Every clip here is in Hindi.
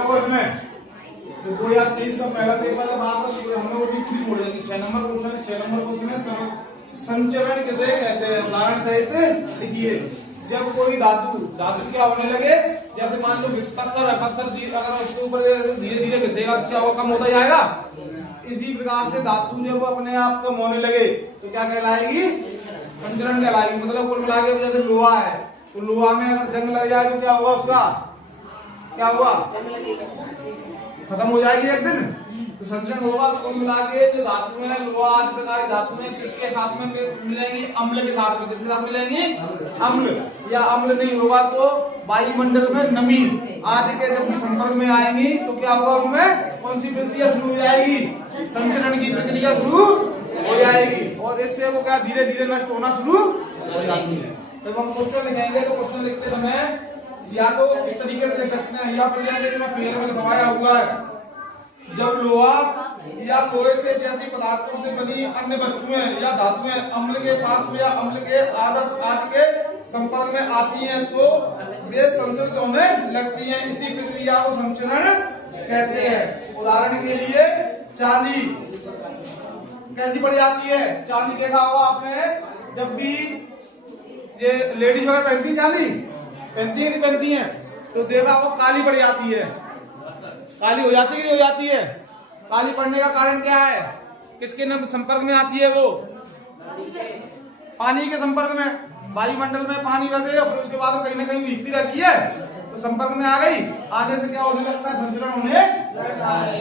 क्या हुआ इसमें? तो 2023 का पहला पेपर है, बात हम लोग भी खुद बोल रहे थे 6 नंबर क्वेश्चन, 6 नंबर क्वेश्चन में संचरण किसे कहते हैं, उदाहरण सहित लिखिए। जब कोई धातु क्या होने लगे, जैसे मान लो पत्थर है, पत्थर अगर उसके ऊपर धीरे धीरे घिसेगा क्या होगा, कम होता जाएगा। इसी प्रकार से धातु जब अपने आप कम होने लगे तो क्या कहलाएगी, संचरण कहलाएगी। मतलब कुल मिला के जैसे लोहा है, तो लोहा में अगर जंग लग जाए तो क्या होगा, उसका क्या हुआ, खत्म हो जाएगी एक दिन। तो संचरण होगा। कुल मिला के जो धातु है, लोहा आदि प्रकार की धातु है, किसके साथ में मिलेंगी, अम्ल के साथ में। किसके साथ मिलेंगी, अम्ल। या अम्ल नहीं होगा तो वायुमंडल में नमी आदि के जब संपर्क में आएंगी तो क्या होगा, उनमें कौन सी प्रक्रिया शुरू हो जाएगी, संचरण की प्रक्रिया शुरू हो जाएगी। और इससे वो क्या धीरे धीरे नष्ट होना शुरू हो जाती है। जब हम क्वेश्चन लिखेंगे तो क्वेश्चन लिखते समय या तो इस तरीके से लिख सकते हैं, या फिर जैसे फेर में लिखवाया हुआ है, जब लोहा या लोहे से जैसी पदार्थों से बनी अन्य वस्तुएं या धातुएं अम्ल के पास में या अम्ल के आदर्श आदि के संपर्क में आती हैं तो वे संचरित होने लगती हैं। इसी प्रक्रिया को संचरण कहते हैं। उदाहरण के लिए चांदी कैसी पड़ जाती है, चांदी देखा होगा आपने, जब भी ये लेडीज वगैरह पहनती चांदी, पहनती है नहीं पहनती है, तो देखा वो काली पड़ जाती है। काली हो जाती है कि नहीं हो जाती है? काली पड़ने का कारण क्या है, किसके संपर्क में आती है वो, पानी के संपर्क में। वायुमंडल में पानी वैसे फिर उसके बाद कहीं ना कहीं भीगती रहती है, तो संपर्क में आ गई, आने से क्या होने लगता है, संचरण होने।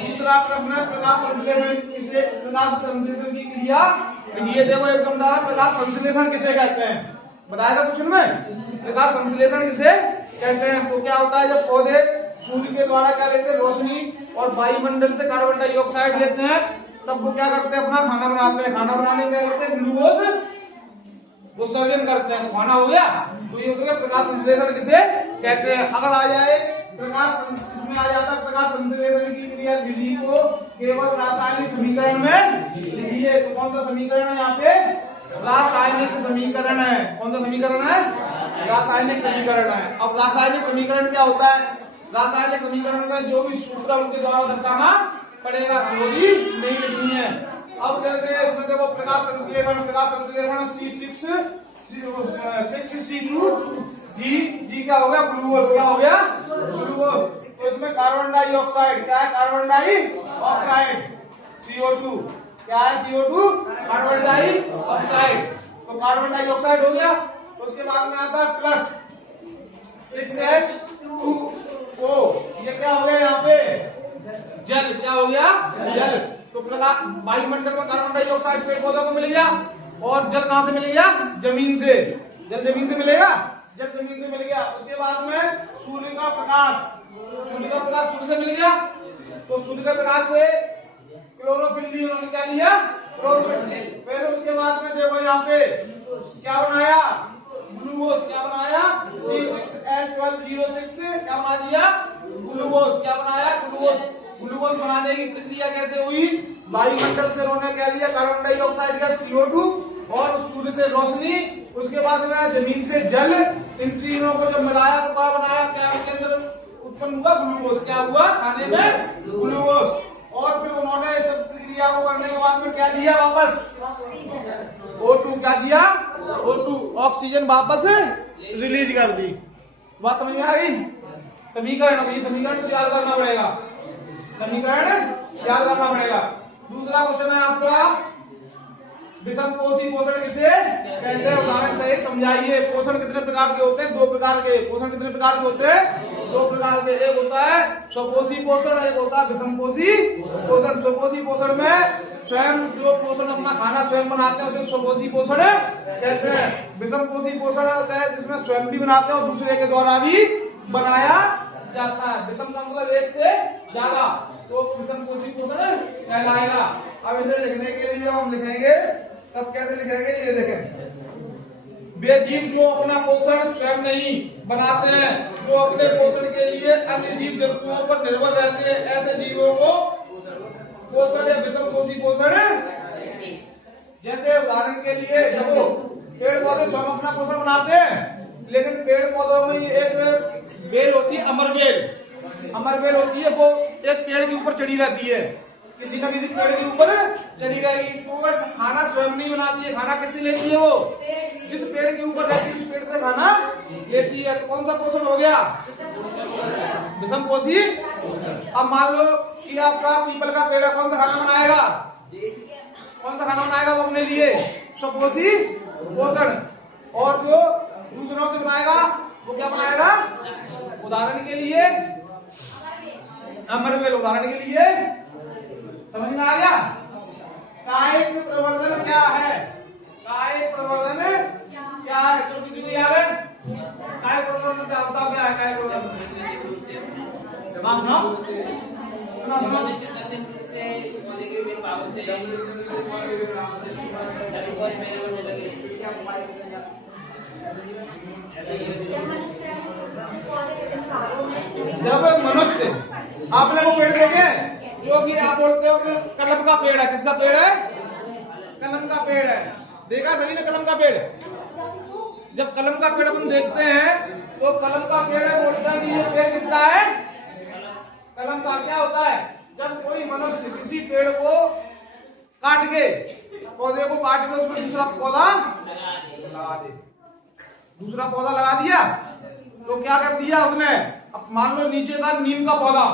दूसरा प्रश्न है प्रकाश संश्लेषण किसे, प्रकाश संश्लेषण की क्रिया। ये देखो एकदम प्रकाश संश्लेषण किसे कहते हैं, बताया था क्वेश्चन में, प्रकाश संश्लेषण किसे कहते हैं। तो क्या होता है, जब पौधे सूर्य के द्वारा क्या लेते हैं, रोशनी, और वायुमंडल से कार्बन डाइऑक्साइड लेते हैं, तब वो क्या करते हैं, अपना खाना बनाते हैं। खाना बनाने में क्या करते हैं, ग्लूकोज उत्सर्जन करते हैं, खाना हो गया। तो ये हो गया प्रकाश संश्लेषण किसे कहते हैं। अगर आ जाए प्रकाश, इसमें आ जाता है प्रकाश संश्लेषण की क्रिया विधि को केवल रासायनिक समीकरण में लिखिए। तो कौन सा समीकरण है यहाँ पे, रासायनिक समीकरण है। कौन सा समीकरण है, रासायनिक समीकरण है। अब रासायनिक समीकरण क्या होता है, रासायनिक समीकरण में जो भी सूत्र उनके द्वारा दर्शाना पड़ेगा, थ्योरी नहीं लिखनी है। अब जैसे इसमें देखो प्रकाश संश्लेषण जी क्या हो गया, ग्लूकोज। क्या हो गया, ग्लूकोज। तो इसमें कार्बन डाइऑक्साइड क्या है, कार्बन डाइऑक्साइड, CO2 क्या है, CO2 कार्बन डाइऑक्साइड। तो कार्बन डाइऑक्साइड हो गया। तो उसके बाद में आता है प्लस 6H2O। ये क्या हो गया यहाँ पे, जल। क्या हो गया, जल। तो वायुमंडल में कार्बन डाइऑक्साइड पेड़ पौधों को मिलेगा, और जल कहां से मिलेगा, जमीन से। जल जमीन से मिलेगा, जल जमीन से मिल गया। उसके बाद में सूर्य का प्रकाश, सूर्य का प्रकाश सूर्य से मिल गया। तो सूर्य के प्रकाश से क्लोरोफिल ली, उन्होंने क्या लिया, क्लोरोफिल। फिर उसके बाद में देखो यहाँ पे क्या बनाया, ग्लूकोज। क्या बनाया, C6H12O6 क्या बना दिया, ग्लूकोज। क्या बनाया, ग्लूकोज। ग्लूकोज बनाने की प्रक्रिया कैसे हुई, वायुमंडल से उन्होंने क्या लिया, कार्बन डाइऑक्साइड का CO2, और सूर्य से रोशनी, उसके बाद में जमीन से जल। इन तीनों को जब मिलाया तो क्या बनाया, क्या उसके अंदर उत्पन्न हुआ, ग्लूकोज। क्या हुआ, खाने में ग्लूकोज। और फिर उन्होंने इस प्रक्रिया को करने के बाद में क्या दिया वापस, O2। क्या दिया, O2, ऑक्सीजन वापस रिलीज कर दी। बात समझ में आ गई। समीकरण, ये समीकरण को याद करना पड़ेगा, समीकरण याद करना पड़ेगा। दूसरा क्वेश्चन है आपका, विषम कोशी पोषण किसे कहते हैं, उदाहरण से समझाइए। पोषण कितने प्रकार के होते हैं, 2 प्रकार के। पोषण कितने प्रकार के होते हैं, 2 प्रकार के। एक होता है स्वपोषी पोषण, एक होता है विषम कोशी पोषण। स्वपोषी पोषण में स्वयं जो पोषण अपना खाना स्वयं बनाते हैं उसे स्वपोषी पोषण कहते हैं। विषम कोशी पोषण होता है जिसमें स्वयं भी बनाते हैं और दूसरे के द्वारा भी बनाया जाता है। विषम का मतलब एक से ज्यादा, तो विषम कोशी पोषण कहलाएगा। अब इसे लिखने के लिए हम लिखेंगे, तब कैसे लिखेंगे, ये देखें। वे जीव जो अपना पोषण स्वयं नहीं बनाते हैं, जो अपने पोषण के लिए अन्य जीव जंतुओं पर निर्भर रहते हैं, ऐसे जीवों को पोषण या विषम कोशी पोषण। जैसे उदाहरण के लिए देखो, पेड़ पौधे स्वयं अपना पोषण बनाते हैं, लेकिन पेड़ पौधों में एक बेल होती है, अमर बेल। अमरबेल होती है वो एक पेड़ के ऊपर चढ़ी रहती है, किसी न किसी पेड़ के ऊपर चढ़ी रहेगी। तो वो खाना स्वयं नहीं बनाती है, खाना किससे लेती है? वो जिस पेड़ के ऊपर रहती है उस पेड़ से खाना लेती है। तो कौन सा पोषण हो गया? विषम पोषी। अब मान लो कि आपका पीपल का पेड़ है, कौन सा खाना बनाएगा? कौन सा खाना बनाएगा वो अपने लिए? स्वपोषी पोषण। और जो दूसरों से बनाएगा वो क्या बनाएगा? उदाहरण के लिए अमरबेल, उदाहरण के लिए। समझ में आ गया? कायिक प्रवर्धन क्या है? कायिक प्रवर्धन क्या है? तो किसी को याद है कायिक प्रवर्धन क्या होता है? क्या है कायिक प्रवर्धन? जवाब सुनाओ, सुना सुना। जब मनुष्य, आपने वो पेड़ देखे जो कि आप बोलते हो कि कलम का पेड़ है? किसका पेड़ है? कलम का पेड़ है। देखा सभी ने कलम का पेड़? जब कलम का पेड़ अपन देखते हैं तो कलम का पेड़ है, बोलता है कि ये पेड़ किसका है? कलम का। क्या होता है? जब कोई मनुष्य किसी पेड़ को काट के, पौधे को काट के उसमें दूसरा पौधा लगा दे, दूसरा पौधा लगा दिया तो क्या कर दिया उसने? अब मान लो नीचे था नीम का पौधा,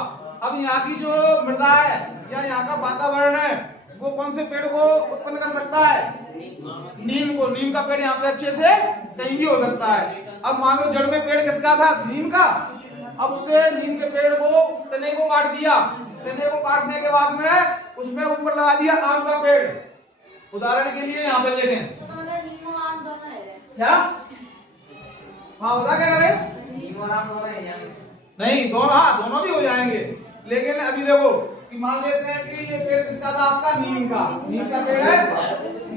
अब यहाँ की जो मृदा है या यहाँ का वातावरण है वो कौन से पेड़ को उत्पन्न कर सकता है? नीम को। नीम का पेड़ यहाँ पे अच्छे से कहीं भी हो सकता है। अब मान लो जड़ में पेड़ किसका था? नीम का। अब उसे नीम के पेड़ को, तने को काट दिया, तने को काटने के बाद में उसमें ऊपर लगा दिया आम का पेड़। उदाहरण के लिए यहाँ पे देखें क्या? हाँ बता क्या करें? नहीं दोनों, हाँ दोनों भी हो जाएंगे, लेकिन अभी देखो कि मान लेते हैं कि ये पेड़ किसका था? आपका नीम का। नीम का पेड़ है,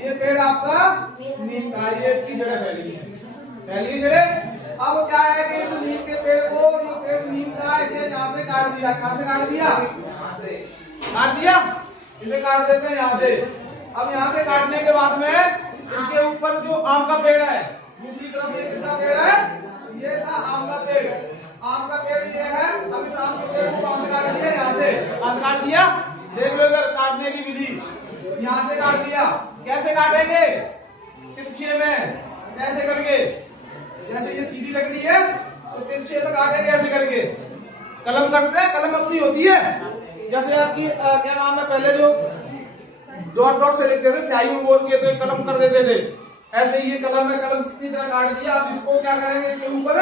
ये पेड़ आपका नीम का, ये इसकी जड़ें फैली है, फैली जड़ें। अब क्या है कि इस नीम के पेड़ को, जो पेड़ नीम का, इसे यहाँ से काट दिया। कहाँ से काट दिया? काट दिया, इसे काट देते हैं यहाँ से। अब यहाँ से काटने के बाद में इसके ऊपर जो आम का पेड़ है, दूसरी तरफ ये किसका पेड़ है? ये था आम का पेड़। आम का पेड़ ये है। अब इस आम के पेड़ को कहाँ से काट दिया? यहाँ से। कहाँ से काट दिया? देख लो इधर काटने की विधि, यहाँ से काट दिया। कैसे काटेंगे? तिरछे में, कैसे करके? जैसे ये सीधी लकड़ी है तो तिरछे में काटेंगे ऐसे करके। कलम करते हैं, कलम अपनी होती है। जैसे आपकी क्या नाम है, पहले जो डॉट डॉट से लिखते थे स्याही में बोल के तो एक कलम कर देते थे, ऐसे ही ये कलम है, कलम कितनी तरह काट दिया। अब इसको क्या करेंगे? इसके ऊपर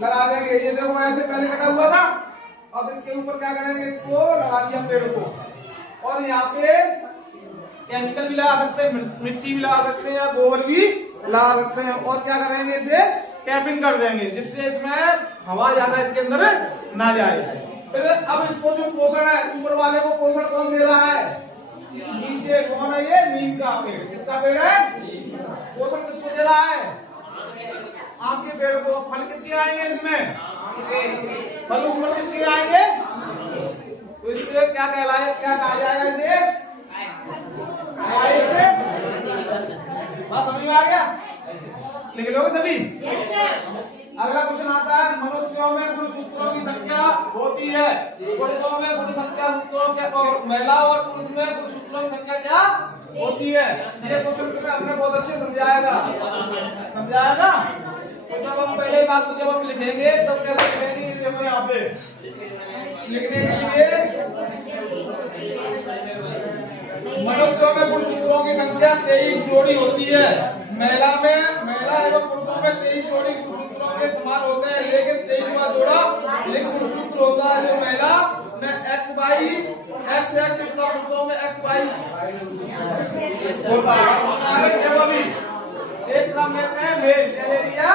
लगा देंगे। ये देखो ऐसे पहले कटा हुआ था, अब इसके ऊपर क्या करेंगे? इसको लगा दिया पेड़ को। और यहाँ पे केमिकल भी लगा सकते हैं, मिट्टी भी लगा सकते हैं, या गोबर भी लगा सकते हैं। और क्या करेंगे? इसे टैपिंग कर देंगे जिससे इसमें हवा ज्यादा इसके अंदर ना जाए। फिर अब इसको जो पोषण है, ऊपर वाले को पोषण कौन दे रहा है? नीचे कौन है? ये नीम का पेड़। किसका पेड़ है? पोषण किसको दे रहा है? आम के पेड़ को। फल किसके आएंगे इसमें? फल ऊपर किसके आएंगे? तो इससे क्या कहलाए, क्या कहा जाएगा? इसे बात समझ में आ गया? लिख लोगे सभी? अगला क्वेश्चन आता है, मनुष्यों में गुणसूत्रों की संख्या होती है। पुरुषों में गुण संख्या सूत्रों के, और महिला और पुरुष में गुणसूत्रों की संख्या क्या होती है? ये क्वेश्चन तुम्हें अपने बहुत अच्छे समझाएगा, समझाया ना? तो जब हम पहले बात को जब हम लिखेंगे तो कैसे लिखेंगे? देखो यहाँ पे लिखने के लिए, मनुष्यों में गुणसूत्रों की संख्या 23 जोड़ी होती है। महिला एवं पुरुषों में 23 जोड़ी गुणसूत्रों के समान होते हैं, लेकिन 23वां जोड़ा लिंग गुणसूत्र होता है जो महिला में XY XX तथा पुरुषों में XY होता है। अभी एक क्रम लेते हैं, मेल ले लिया,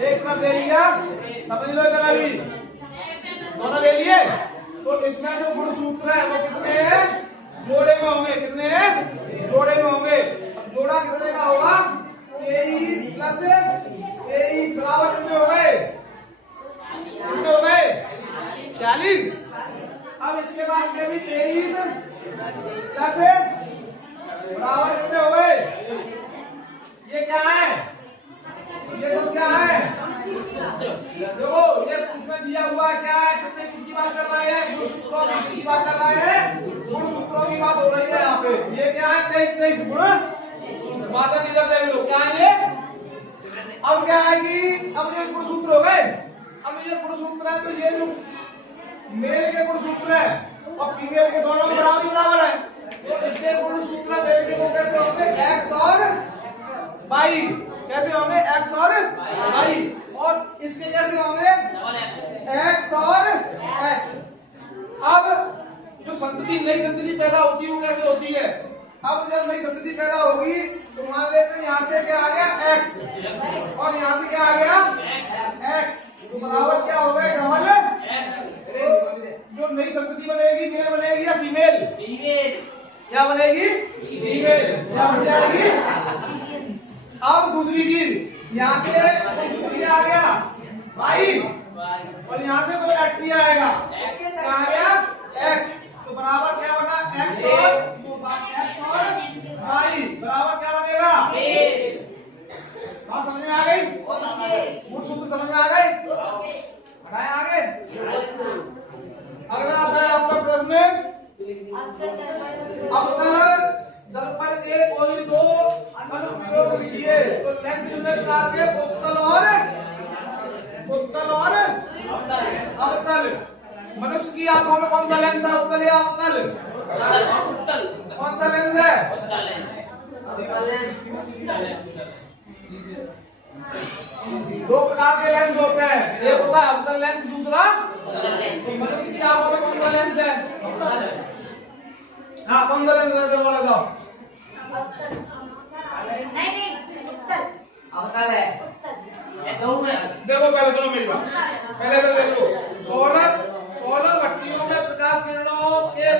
एक क्रम ले लिया, समझ लो इधर अभी दोनों ले लिए। तो इसमें जो गुणसूत्र है वो कितने हैं? जोड़े में होंगे। कितने हैं? जोड़े में होंगे। जोड़ा कितने का होगा? 23 प्लस 23 बराबर कितने हो गए? कितने हो गए? 40। अब इसके बाद में भी 23 प्लस बराबर कितने हो गए? ये क्या है? ये तो क्या है? देखो ये इसमें दिया हुआ क्या है? कितने बात कर रहे हैं, गुणसूत्रों की बात कर रहे हैं, गुणसूत्रों की बात हो रही है यहाँ पे। ये क्या है? 23 गुण माता इधर देख लो, क्या है ये? अब क्या है कि अब ये गुणसूत्र हो गए। अब ये गुणसूत्र है तो ये जो मेल के गुणसूत्र है और फीमेल के दोनों बराबर है, तो इसके गुणसूत्र मेल के वो कैसे होंगे? x और y। कैसे होंगे? x और y। और इसके कैसे होंगे? x और x। अब जो संतति, नई संतति पैदा होती है वो कैसे होती है? अब जब नई संतति पैदा होगी तो मान लेते हैं यहाँ से क्या आ गया? x और यहाँ से क्या आ गया? x, तो बराबर क्या हो गए? Double x। जो नई संतति बनेगी मेल बनेगी या फीमेल? फीमेल। क्या बनेगी? फीमेल। क्या बन जाएगी? अब दूसरी चीज, यहाँ से क्या आ गया? y और यहाँ से तो x ही आएगा। क्या आ गया? x, तो बराबर क्या बना? x और y बराबर क्या बनेगा? बात समझ में आ गई? गुणसूत्र समझ में आ गए? बढ़ाए आगे। अगला आता है आपका प्रश्न, अवतल दर्पण के कोई दो अनुप्रयोग लिखिए। तो लेंस यूनिट कार के उत्तल और अवतल। मनुष्य की आंखों में कौन सा लेंस है? उत्तल या अवतल? कौन सा लेंस है? दो प्रकार के लेंस होते हैं, एक होता है अवतल लेंस, दूसरा मनुष्य की आंखों में कौन सा लेंस है? हाँ, कौन सा लेंस है? बोला जाओ। नहीं अवतल है। देखो पहले, सुनो मेरी बात, पहले तो देखो, सोलर भट्टियों में प्रकाश किरणों के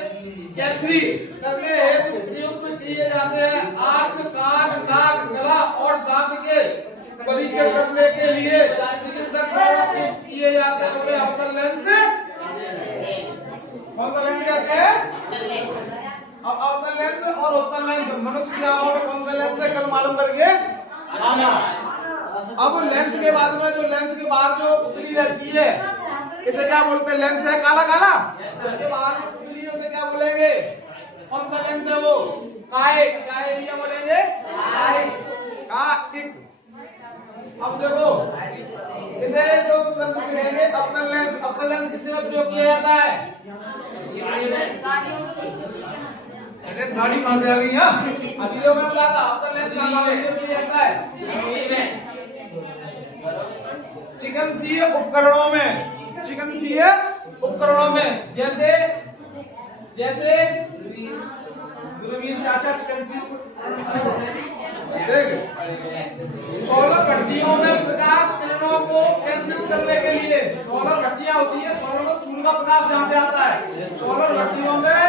केंद्रीय करने हेतु प्रयुक्त किए जाते हैं। आंख, कान, नाक, गला और दांत के परीक्षण करने के लिए चिकित्सक द्वारा प्रयुक्त किए जाते हैं। उन्हें अवतल लेंस, कौन सा लेंस कहते हैं? अब अवतल लेंस और उत्तल लेंस, मनुष्य की आंखों में कौन सा लेंस है? कल मालूम करके आना। अब लेंस के बाद में जो लेंस के बाहर जो पुतली रहती है, इसे क्या बोलते हैं? लेंस है काला काला, इसके बाहर जो पुतली है उसे क्या बोलेंगे? कौन सा लेंस है वो? काइक। क्या एरिया बोलेंगे? काइक। अब देखो, इसे जो प्रश्न मिलेंगे अवतल लेंस, अवतल लेंस किसमें प्रयोग किया जाता है? अरे गाड़ी कहां से आ गई? यहाँ अभी जो मैं बता था, अवतल लेंस कहां प्रयोग किया जाता है? चिकित्सीय उपकरणों में, चिकित्सीय उपकरणों में, जैसे दूरबीन चाचा चिकित्सीय। सोलर भट्टियों में प्रकाश किरणों को केंद्रित करने के लिए, सोलर भट्टियां होती है, सूर्य का प्रकाश यहाँ से आता है। सोलर भट्टियों में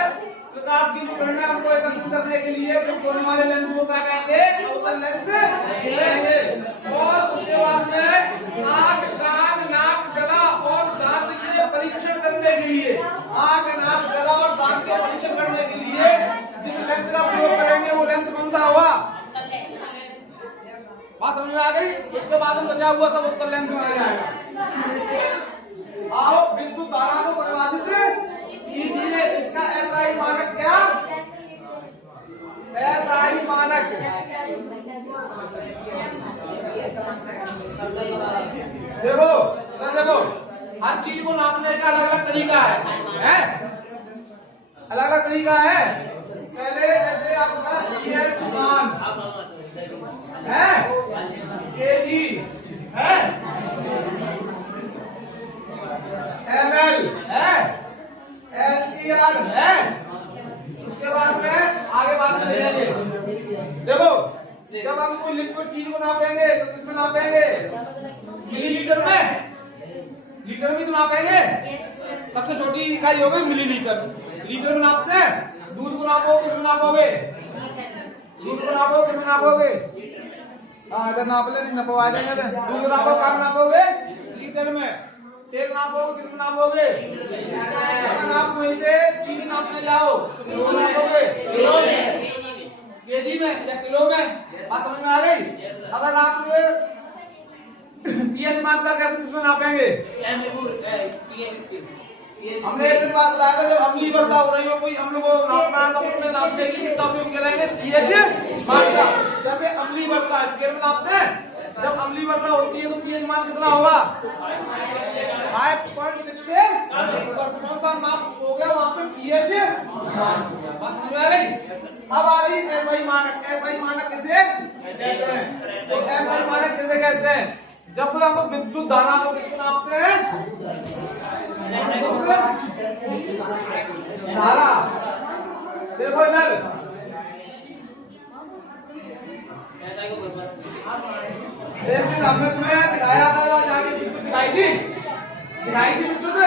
प्रकाश की जो किरणें हमको एकत्रित करने के लिए प्रयुक्त होने वाले लेंस को क्या कहेंगे? अवतल लेंस कहेंगे। और उसके बाद में आंख, कान, नाक, गला और दांत के परीक्षण करने के लिए, आंख, नाक, गला और दांत के परीक्षण करने के लिए जिस लेंस का प्रयोग करेंगे वो लेंस कौन सा हुआ? बात समझ में आ गई? उसके बाद में बचा हुआ सब उत्तल लेंस में आ जाएगा। आओ विद्युत धारा को परिभाषित कीजिए। इसका एसआई मानक क्या? एसआई मानक देखो, हर चीज को नापने का अलग अलग तरीका है? अलग अलग तरीका है। पहले ऐसे आपका pH मान है, केजी है, ml है, LER है। उसके बाद में आगे बात करेंगे। देखो, जब हम कोई लिक्विड चीज को नापेंगे तो किसमें नापेंगे? मिलीलीटर में। लीटर में तो नापेंगे, सबसे छोटी इकाई हो गई मिलीलीटर। लीटर में नापते हैं। दूध को नापो, किसमें नापोगे? दूध को नापो, किसमें नापोगे? हाँ, इधर नाप ले, नहीं नपवा देंगे। दूध नापो, कहाँ नापोगे? लीटर में। तेल नापोगे, किसमें नापोगे? अगर आप वहीं पे चीनी नापने जाओ तो किसमें नापोगे? केजी में या किलो में? बात समझ में आ गई? अगर आप पीएच मान कर कैसे किसमें नापेंगे? हमने एक दिन बात बताया था, जब अम्लीय वर्षा हो रही हो कोई अम्ल को नापना है तो अपने नाम से कितना उपयोग करेंगे, pH मात्रा। जैसे अम्लीय वर्षा स्केल में नापते हैं, जब अम्लीय वर्षा होती है तो pH मान कितना होगा 5.6 से कौन सा माप हो गया वहां पे pH मान। बात समझ में आ गई? अब आ रही SI मानक। SI मानक किसे कहते हैं? तो SI मानक किसे कहते हैं? जब तक हम विद्युत धारा को किसको नापते हैं, धारा। देखो इधर एक दिन हमने तुम्हें दिखाया था, जाके विद्युत दिखाई थी विद्युत।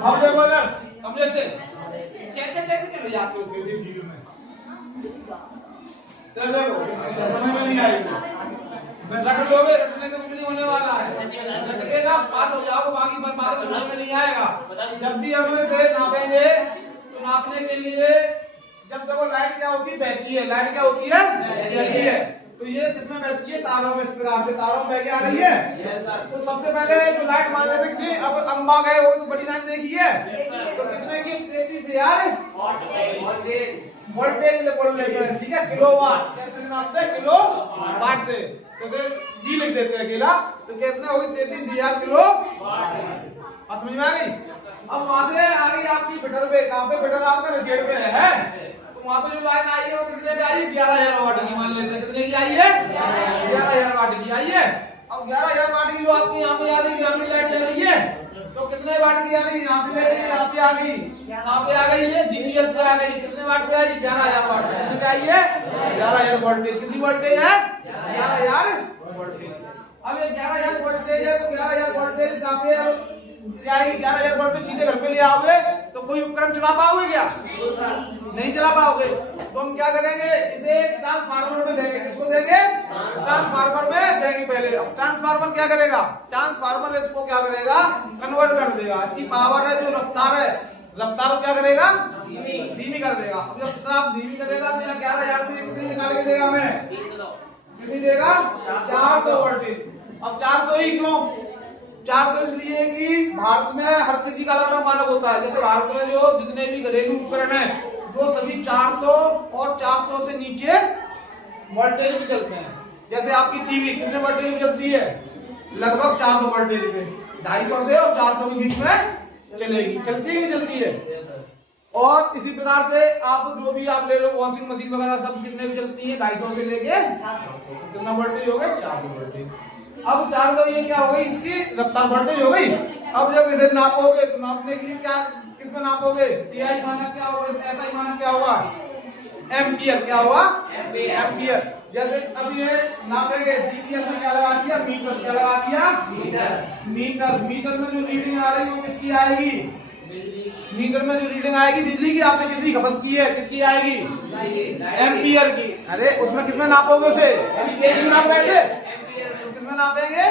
अब देखो ना, समझे से चेक ले जाते हो फिर वीडियो में, तो देखो समझ में नहीं आएगी। रट लोगे, रटने से कुछ नहीं होने वाला है। रट के ना पास हो जाओ, बाकी बात समझ में नहीं आएगा। जब भी हम इसे नापेंगे तो नापने के लिए, जब देखो लाइट क्या होती है, बहती है। लाइट क्या होती है, बहती है। तो ये किसमें बहती है, तारों में। इस प्रकार से तारों में बह के आ रही है। तो सबसे पहले जो लाइट मान लेते हैं, अब अंबा गए हो तो बड़ी लाइन देखी है, तो कितने की 33,000 वोल्टेज बोल लेते हैं, ठीक है। किलोवाट कैसे नापते हैं, किलो वाट से। तो डी लिख देते हैं अकेला, तो कितना होगी 33,000 किलो। समझ में आ गई? अब वहां से आ गई आपकी फिटर पे। कहां पे फिटर? आपका रेड पे है। तो वहां पे जो लाइन आई है वो कितने पे आई, 11,000 वाट की मान लेते हैं। कितने की आई है, 11,000 वाट की आई है। अब 11,000 वाट की जो आपकी यहाँ पे आ रही है, लाइट जा रही है, तो कितने वाट की आ रही है, यहाँ से लेके यहाँ पे आ गई, यहाँ पे आ गई है, जीपीएस पे आ गई। कितने वाट पे आई, 11,000 वाट पे। कितने पे आई है, 11,000 वोल्टेज। कितनी वोल्टेज है, 11,000 वोल्टेज। अब ये 11,000 वोल्टेज है, तो 11,000 वोल्टेज जहाँ पे 11,000 वोल्टेज सीधे घर पे ले आओगे तो कोई उपकरण चला पाओगे क्या, नहीं चला पाओगे। तो हम क्या करेंगे, इसे ट्रांसफार्मर में देंगे। किसको देंगे, ट्रांसफार्मर में देंगे पहले। अब ट्रांसफार्मर क्या करेगा, ट्रांसफार्मर इसको क्या करेगा, कन्वर्ट कर देगा। इसकी पावर है, जो रफ्तार है, रफ्तार को क्या करेगा, धीमी कर देगा। अब जब आप धीमी करेगा तो 11,000 से कितनी निकाल के देगा हमें, कितनी देगा, 400 वोल्टेज। अब 400 ही क्यों, 400 इसलिए कि भारत में हर किसी का अलग अलग मानक होता है। जैसे भारत में जो जितने भी घरेलू उपकरण है वो सभी 400 और 400 से नीचे वोल्टेज पे चलते हैं। जैसे आपकी टीवी कितने वोल्टेज पे चलती है, लगभग 400 वोल्टेज पे, 250 से और 400 के बीच में चलेगी, चलती है, चलती है। और इसी प्रकार से आप जो भी आप ले लो, वॉशिंग मशीन वगैरह सब कितने भी चलती है, 250 से लेके कितना वोल्टेज हो गए, 400 वोल्टेज। अब 400 ये क्या हो गई, इसकी रफ्तार वोल्टेज हो गई। अब जब इसे नापोगे तो नापने के लिए क्या, किसमें नापोगे, टीआई मानक क्या होगा, एसआई मानक क्या होगा, एम्पियर। क्या होगा, एम्पियर। जैसे अब ये नापेंगे, जीपीएस में क्या लगा दिया, मीटर। क्या लगा दिया, मीटर। मीटर में जो रीडिंग आ रही है वो किसकी आएगी, मीटर में जो रीडिंग आएगी बिजली की, आपने कितनी खपत की है, किसकी आएगी, एम्पियर की। अरे उसमें किसमें नापोगे उसे, केजी में नाप रहे थे, किसमें नापेंगे।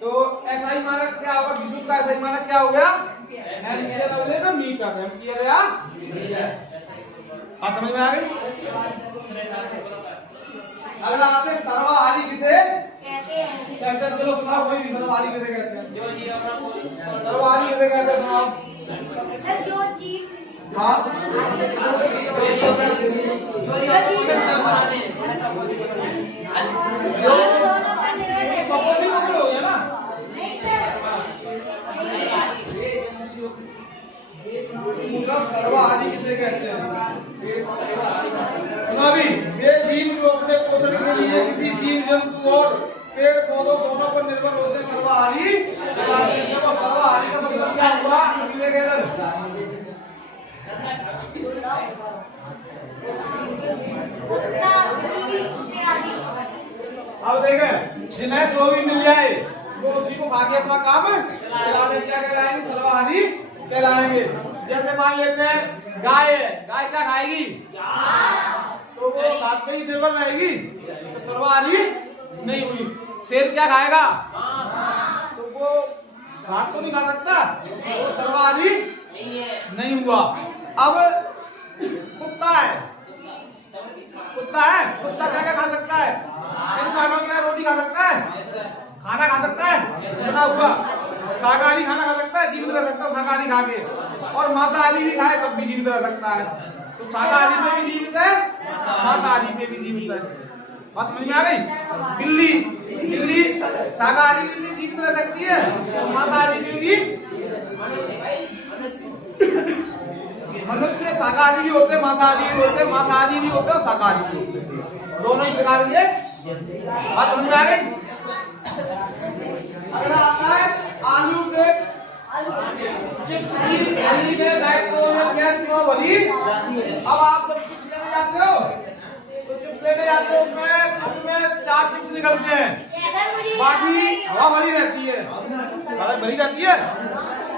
तो एसआई मानक क्या होगा, विद्युत का एसआई मानक क्या हो गया, एम्पियर हो गया, मीटर, एम्पियर या समझ में आ गई। अगला आते हैं सर्वहारी किसे कहते हैं, चलो सुनाओ कोई भी, सर्वहारी किसे कहते हैं, सर्वहारी किसे कहते हैं, सुनाओ। हाँ हो गया ना, सर्वहारी किसे कहते हैं, सुना भी। वे जीव जो अपने पोषण के लिए किसी जीव जंतु और पेड़ पौधों दोनों पर निर्भर होते हैं, सर्वहारी कहलाते हैं। देखो सर्वहारी का मतलब क्या हुआ, ठीक है, जिन्हें जो भी मिल जाए वो उसी को खा के अपना काम चलाने क्या कहलाएंगे, सर्वाहारी कहलाएंगे। जैसे मान लेते हैं गाय है, गाय क्या खाएगी, तो वो घास पे ही निर्भर रहेगी, तो सर्वाहारी नहीं हुई। शेर क्या खाएगा, तो वो घास तो नहीं खा सकता, वो सर्वाहारी नहीं हुआ। अब कुत्ता है, कुत्ता क्या क्या खा सकता है, इंसानों क्या रोटी खा सकता है, खाना खा सकता है, बना हुआ शाकाहारी खाना खा सकता है, जीवित रह सकता है शाकाहारी खा के, और मांसाहारी भी खाए तब भी जीवित रह सकता है। तो शाकाहारी में भी जीवित है, मांसाहारी में भी जीवित है। बात समझ में आ गई। बिल्ली शाकाहारी में भी जीवित रह सकती है, तो मांसाहारी में भी। मनुष्य शाकाहारी भी होते हैं, मांसाहारी भी होते हैं, मांसाहारी भी होते हैं और शाकाहारी भी होते हैं, दोनों ही प्रकार के। बात समझ में आ गई। अगला आता है आलू के चिप्स की आलू से नाइट्रोजन गैस क्यों भरी। अब आप जब चिप्स लेने जाते हो तो चिप्स लेने जाते हो उसमें 4 चिप्स निकलते हैं, बाकी हवा भरी रहती है, हवा भरी रहती है।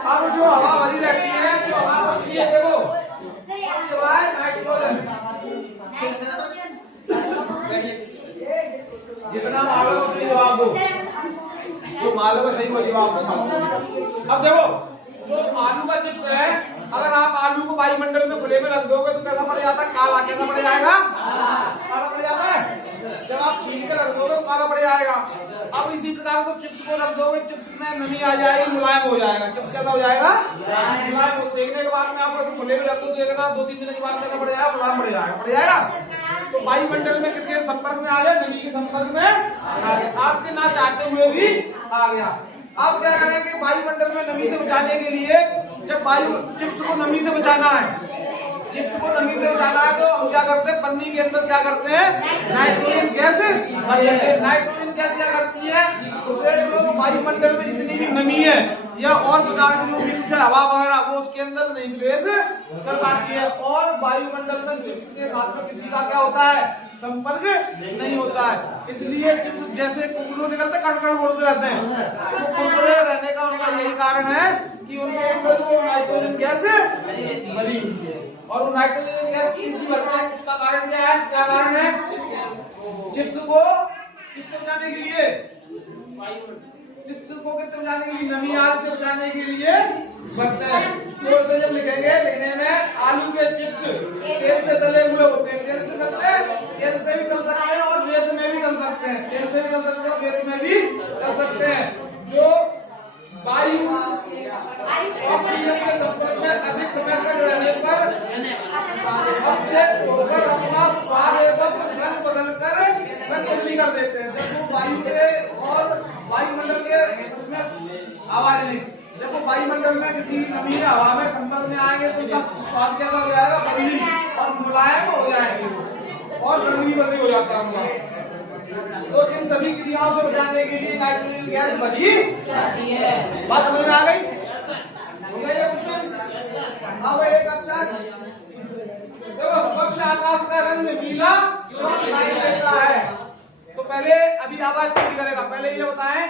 अब जो हवा भरी रहती है, जो हवा भरी है, देखो जो है नाइट्रोजन, जितना मालूम है उतनी जवाब दो, जो मालूम है सही वो जवाब दो। अब देखो जो आलू का चिप्स है, अगर आप आलू को वायुमंडल में खुले में रख दोगे तो कैसा पड़ जाता है, काला कैसा पड़ जाएगा, काला पड़ जाता है। जब आप छील के रख दोगे तो काला पड़ जाएगा। अब इसी प्रकार को चिप्स को रख दोगे, चिप्स में नमी आ जाएगी, मुलायम हो जाएगा। चिप्स कैसा हो जाएगा, मुलायम। वो सेकने के बाद में आपको खुले में रख दो, देखना 2-3 दिन के बाद कैसा पड़ जाएगा, मुलायम पड़ जाएगा, पड़ जाएगा। तो वायुमंडल में किसके संपर्क में आ गया, नमी के संपर्क में आ गया, आपके ना चाहते हुए भी आ गया। अब क्या करेंगे, वायुमंडल में नमी से बचाने के लिए, जब चिप्स को नमी से बचाना है, चिप्स को नमी से बचाना है, तो हम क्या करते हैं, पन्नी के अंदर क्या करते हैं, नाइट्रोजन गैस भर देते हैं। नाइट्रोजन गैस क्या करती है, उसे जो वायुमंडल में जितनी भी नमी है या और प्रकार की जो भी कुछ है हवा वगैरह, वो उसके अंदर नहीं प्रवेश कर पाती है, और वायुमंडल में चिप्स के साथ में किसी का क्या होता है, संपर्क नहीं होता है। इसलिए चिप्स जैसे कुरकुरे निकलते कड़कड़ बोलते रहते हैं, तो कुरकुरे रहने का उनका यही कारण है कि उनके अंदर वो नाइट्रोजन गैस भरी हुई है। और वो नाइट्रोजन गैस किसकी भरता है, उसका कारण क्या है, क्या कारण है, चिप्स को किससे बचाने के लिए, चिप्स को किससे बचाने के लिए, नमी आदि से बचाने के लिए भरते हैं। तो से जब लिखेंगे, लिखने में आलू के चिप्स तेल से तले हुए होते हैं, तेल से तलते हैं, तेल से भी तल सकते हैं और रेत में भी तल सकते हैं, तेल से भी तल सकते हैं और रेत में भी तल सकते हैं। जो वायु ऑक्सीजन के संपर्क में अधिक समय तक रहने पर अवक्षेप होकर अपना स्वाद एवं रंग बदलकर रंग बदली कर देते हैं। जब वो वायु के और वायुमंडल के उसमें आवाज नहीं, जब वो वायुमंडल में किसी नमी के हवा में संपर्क में आएंगे तो उनका स्वाद कैसा हो जाएगा, बदली और मुलायम हो जाएंगे और रंग भी बदली हो जाता है उनका। तो इन सभी क्रियाओं से बचाने के लिए नाइट्रोजन गैस भरी जाती है। बात समझ में आ गई, हो गया ये क्वेश्चन। अब एक अच्छा देखो, स्वच्छ आकाश का रंग नीला क्यों दिखाई देता है। तो पहले अभी आवाज नहीं करेगा, पहले ये बताएं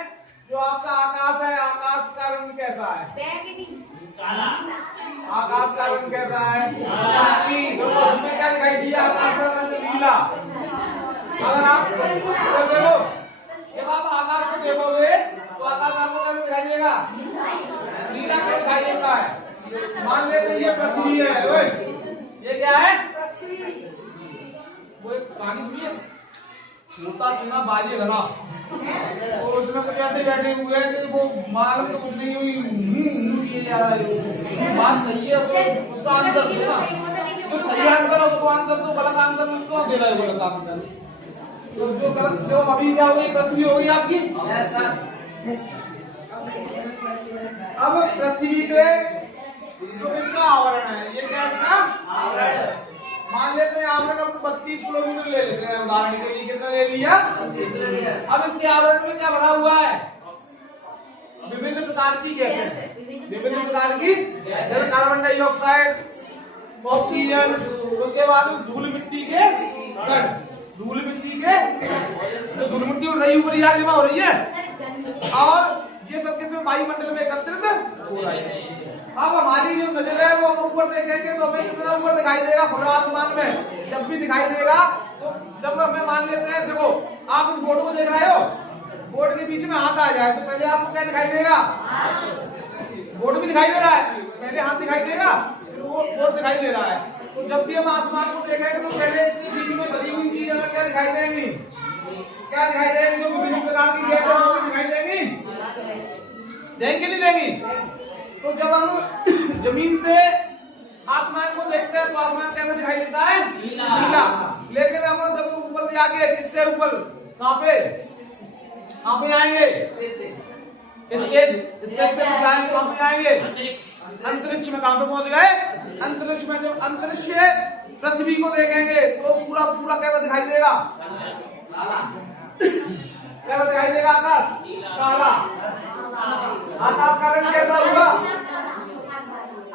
जो आपका आकाश है, आकाश का रंग कैसा है, आकाश का रंग कैसा है, तो उसमें क्या दिखाई दिया, आकाश का रंग नीला। अगर आप देखो, जब आप आकाश को देखोगे तो आकाश आपको कैसे दिखाई देगा, नीला क्यों दिखाई देता है। मान लेते हैं ये पृथ्वी है, ये क्या है, वो एक कहानी सुनिए, होता चुना बाल्य घना, और उसमें कुछ ऐसे बैठे हुए हैं कि वो मालूम तो कुछ नहीं हुई किए जा रहा है, बात सही है तो उसका आंसर देना, जो सही आंसर है उसको आंसर दो, गलत आंसर उनको देना है गलत आंसर। तो जो गलत, जो अभी क्या हुई, पृथ्वी हो गई आपकी। अब पृथ्वी पे जो इसका आवरण है, ये क्या इसका आवरण, मान लेते हैं आवरण अब 32 किलोमीटर ले लेते हैं उदाहरण के लिए, कितना ले लिया। अब इसके आवरण में क्या भरा हुआ है, विभिन्न प्रकार की गैसें, विभिन्न प्रकार की जैसे कार्बन डाइऑक्साइड, ऑक्सीजन, उसके बाद धूल मिट्टी के कण, धूल मिट्टी के जो धूल मिट्टी उड़ रही ऊपर यहाँ जमा हो रही है और ये सब किसमें वायुमंडल में एकत्रित हो रहा है। अब हमारी जो नजर है वो ऊपर देखेंगे तो हमें कितना ऊपर दिखाई देगा खुला आसमान में। जब भी दिखाई देगा तो जब हमें मान लेते हैं, देखो आप इस बोर्ड को देख रहे हो, बोर्ड के बीच में हाथ आ जाए तो पहले आपको क्या दिखाई देगा? बोर्ड भी दिखाई दे रहा है, पहले हाथ दिखाई देगा फिर वो बोर्ड दिखाई दे रहा है। तो जब भी हम आसमान को देखेंगे तो पहले इसके बीच में भरी हुई चीज हमें क्या दिखाई देंगी? क्या दिखाई देंगी? जो विभिन्न प्रकार की गैस है वो भी दिखाई देंगी, देंगी नहीं देंगी? तो जब हम जमीन से आसमान को देखते हैं तो आसमान कैसा दिखाई देता है? नीला। लेकिन हम जब ऊपर जाके किससे ऊपर कहाँ पे आएंगे? स्पेस से जाएंगे, कहाँ पे आएंगे? अंतरिक्ष में। कहाँ पे पहुंच गए? अंतरिक्ष में। जब अंतरिक्ष से पृथ्वी को देखेंगे तो पूरा पूरा कैसा दिखाई देगा? कैसा दिखाई देगा? आकाश काला। आकाश का रंग कैसा हुआ?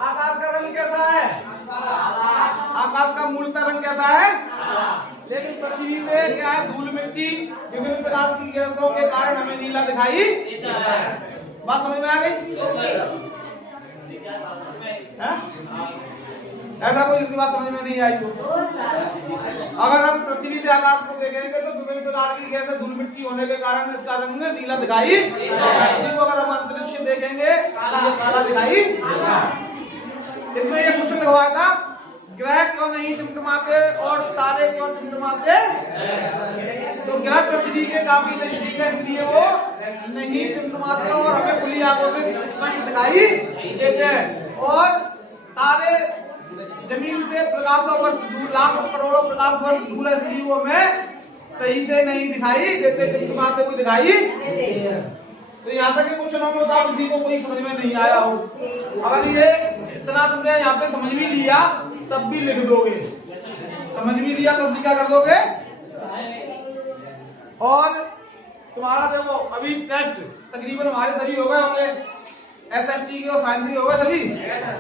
आकाश का रंग कैसा है? आकाश का मूलतः रंग कैसा है? लेकिन पृथ्वी पे क्या है? धूल मिट्टी विभिन्न प्रकार की गैसों के कारण हमें नीला दिखाई। बात समझ में आ गई? ऐसा कोई बात समझ में नहीं आई तो अगर हम पृथ्वी से आकाश को देखेंगे तो विभिन्न प्रकार की गैस धूल मिट्टी होने के कारण इसका रंग नीला दिखाई। को अगर हम अंतरिक्ष से देखेंगे तो ये काला दिखाई। इसमें ये क्वेश्चन लगवाया था, ग्रह क्यों नहीं टिमटिमाते और तारे क्यों टिमटिमाते? तो ग्रह पृथ्वी के काफी नजदीक है इसलिए वो नहीं टिमटिमाते और हमें खुली आंखों से स्पष्ट दिखाई देते हैं। और तारे जमीन से प्रकाशों वर्ष दूर, लाखों करोड़ों प्रकाश वर्ष दूर है इसलिए वो हमें सही से नहीं दिखाई देते, टिमटिमाते हुए दिखाई। तो यहाँ तक के क्वेश्चनों में बताओ किसी को कोई समझ में नहीं आया हो? अगर ये इतना तुमने यहाँ पे समझ भी लिया तब भी लिख दोगे, समझ भी लिया तब भी क्या कर दोगे? और तुम्हारा देखो अभी टेस्ट तकरीबन हमारे सभी हो गए होंगे, SST के और साइंस के हो गए सभी।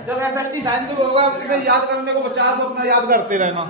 जब SST साइंस के हो गए उसमें याद करने को 50 तो अपना याद करते रहना।